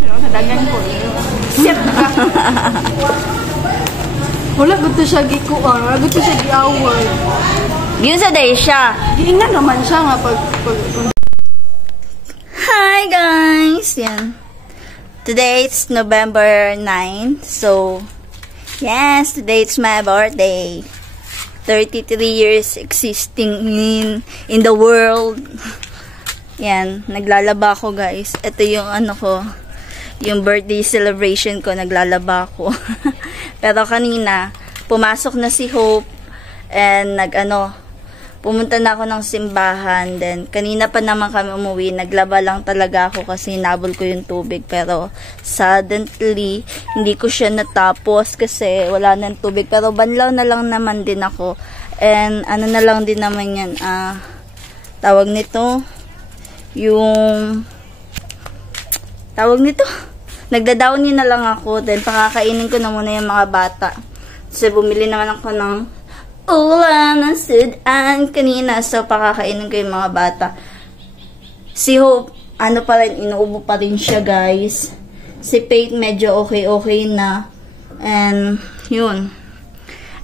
Nadagan ko. Sip ka. Wala gusto siya gikuan. Wala gusto siya giaway. Yun sa day siya. Giingnan naman siya nga pag... Hi guys! Yan. Today it's November 9. So, yes, today it's my birthday. 33 years existing in the world. Yan, naglalaba ako guys. Ito yung ano ko, yung birthday celebration ko, naglalaba ako. Pero kanina, pumasok na si Hope and pumunta na ako ng simbahan. Then, kanina pa naman kami umuwi. Naglaba lang talaga ako kasi nabol ko yung tubig. Pero, suddenly, hindi ko siya natapos kasi wala nang tubig. Pero, banlaw na lang naman din ako. And, ano na lang din naman yan. Tawag nito, nagdadowny na lang ako. Then, pakakainin ko na muna yung mga bata. Kasi, bumili naman ako ng ulam ng sudan kanina. So, pakakainin ko yung mga bata. Si Hope, inuubo pa rin siya, guys. Si Faith, medyo okay na. And, yun.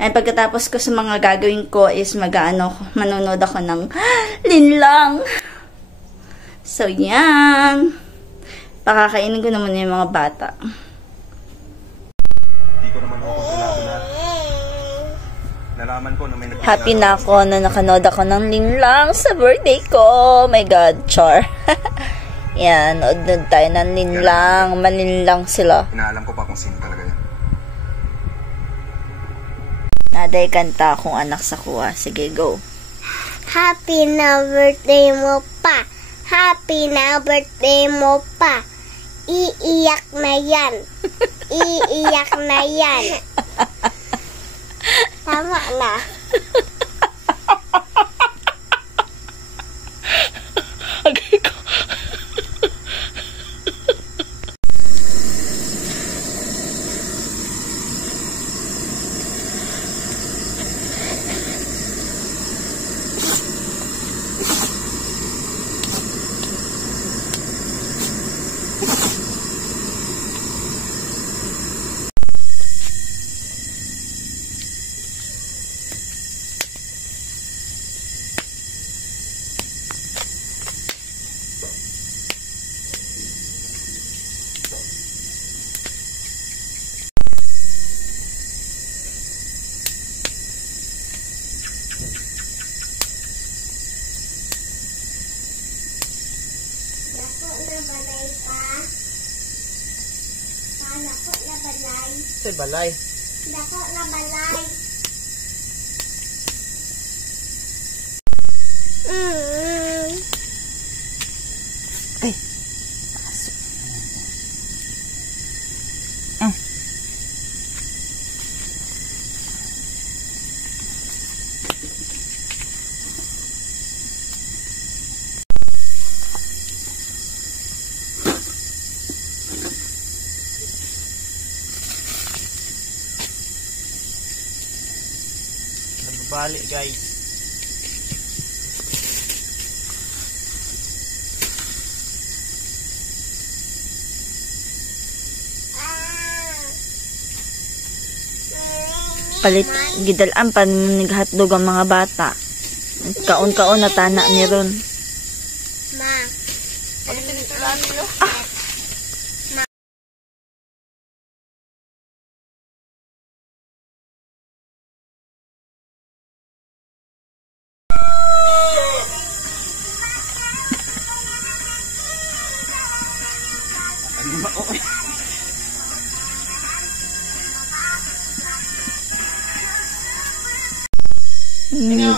And, pagkatapos ko sa mga gagawin ko is manonood ako ng linlang. So, yan. Pakakainin ko naman yung mga bata. Hindi ko naman ako kontrolado na. Nalaman ko na may Happy na ako na nakanood ako ng linlang sa birthday ko. Oh my God, char. Yan, nood tayo ng linlang. Malinlang sila. Inaalam ko pa kung sino talaga yan. Naday kanta akong anak sa kuha. Sige, go. Happy na birthday mo pa. Happy na birthday mo pa. Iiyak na yan. Iiyak na yan. Tama na. Okay ko. Sa balay. Dako na balay. Ay. Balik guys. Palit gidalaan pa nighatdog ang mga bata. Kaon-kaon na tana ni ron. Ma. Palitin ito lang nyo.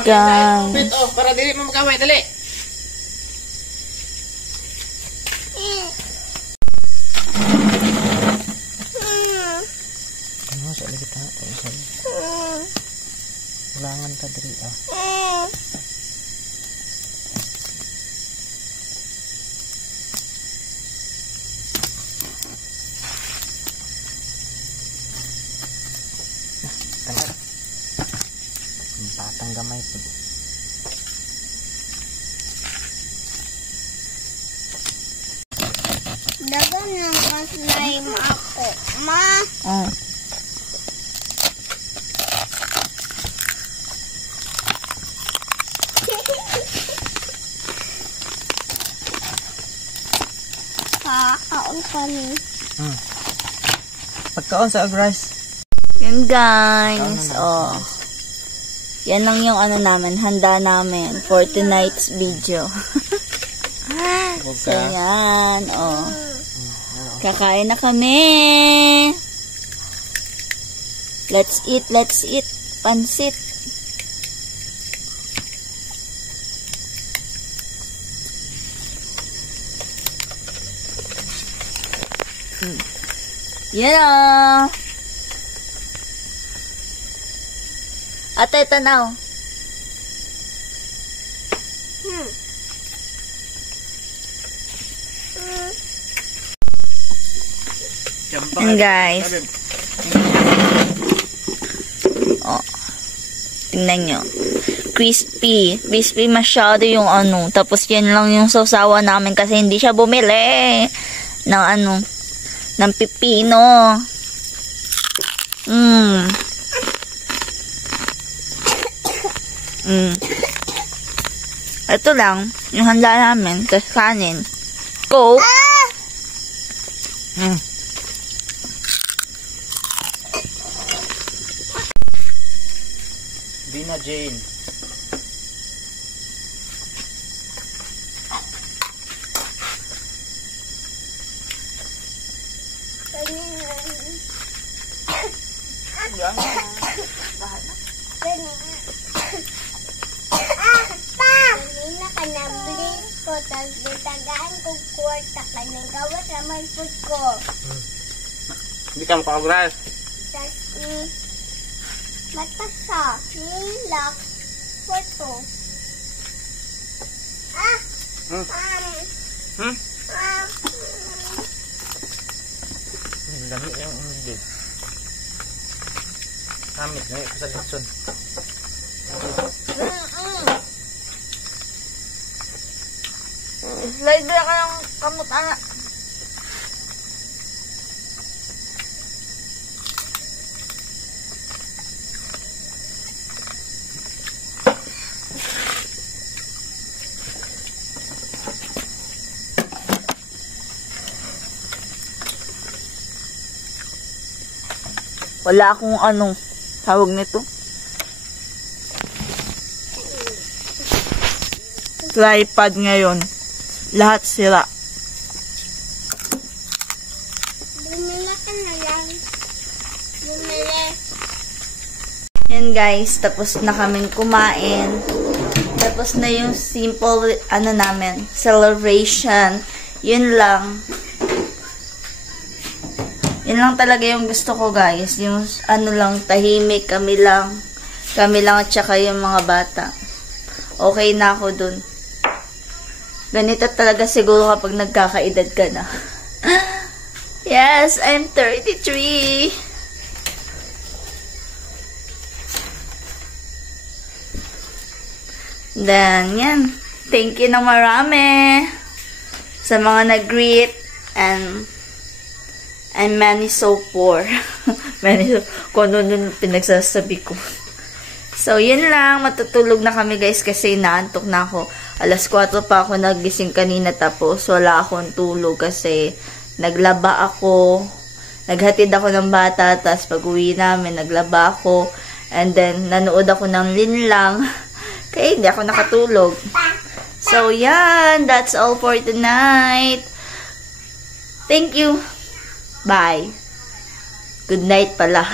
Guys. Oh, para dili mo makamay, dali. Ano sa lagi ta? Ulangan ka diri ah. Batang gamay po. Dagan Slime ako, ma. Oh. Kakaon kami. Pagkaon sa rice. Yun guys. Oh. Yan lang yung ano namin, handa namin for tonight's video. So yan, oh. Kakain na kami. Let's eat, let's eat. Pansit. Yan o. Ate, tanaw. And guys. Oh. Tingnan nyo. Crispy. Crispy masyado yung ano. Tapos yan lang yung sausawa namin kasi hindi siya bumili ng ano, ng pipino. Ito lang, yung handa namin. Tapos kanin. Coke. Dina Jane. Kanina ka na-blink ko, tapos ditagaan kong kwarta ka nang gawat naman food ko. Hindi ka makakagras. Tapos mata siya, nilak, photo. Dami yung umigil. Kamit na yung kasalitson. Slide ba ka ng kamot, anak? Wala akong ano, tawag nito. Tripod ngayon. Lahat sira. Bumila ka na lang. Bumili. Yan guys, tapos na kaming kumain. Tapos na yung simple, ano namin, celebration. Yun lang. Yun lang talaga yung gusto ko guys. Yung ano lang, tahimik, kami lang at saka yung mga bata. Okay na ako dun. Ganito talaga siguro kapag nagkakaedad ka na. Yes, I'm 33. Then, yan. Thank you na marami sa mga nag-greet and many so poor. Kung ano pinagsasabi ko. So, yun lang. Matutulog na kami guys kasi naantok na ako. 4:00 pa ako nagising kanina tapos wala akong tulog kasi naglaba ako. Naghatid ako ng bata tapos pag uwi namin naglaba ako. And then, nanood ako ng linlang. Kaya hindi ako nakatulog. So, yan. That's all for tonight. Thank you. Bye. Good night pala.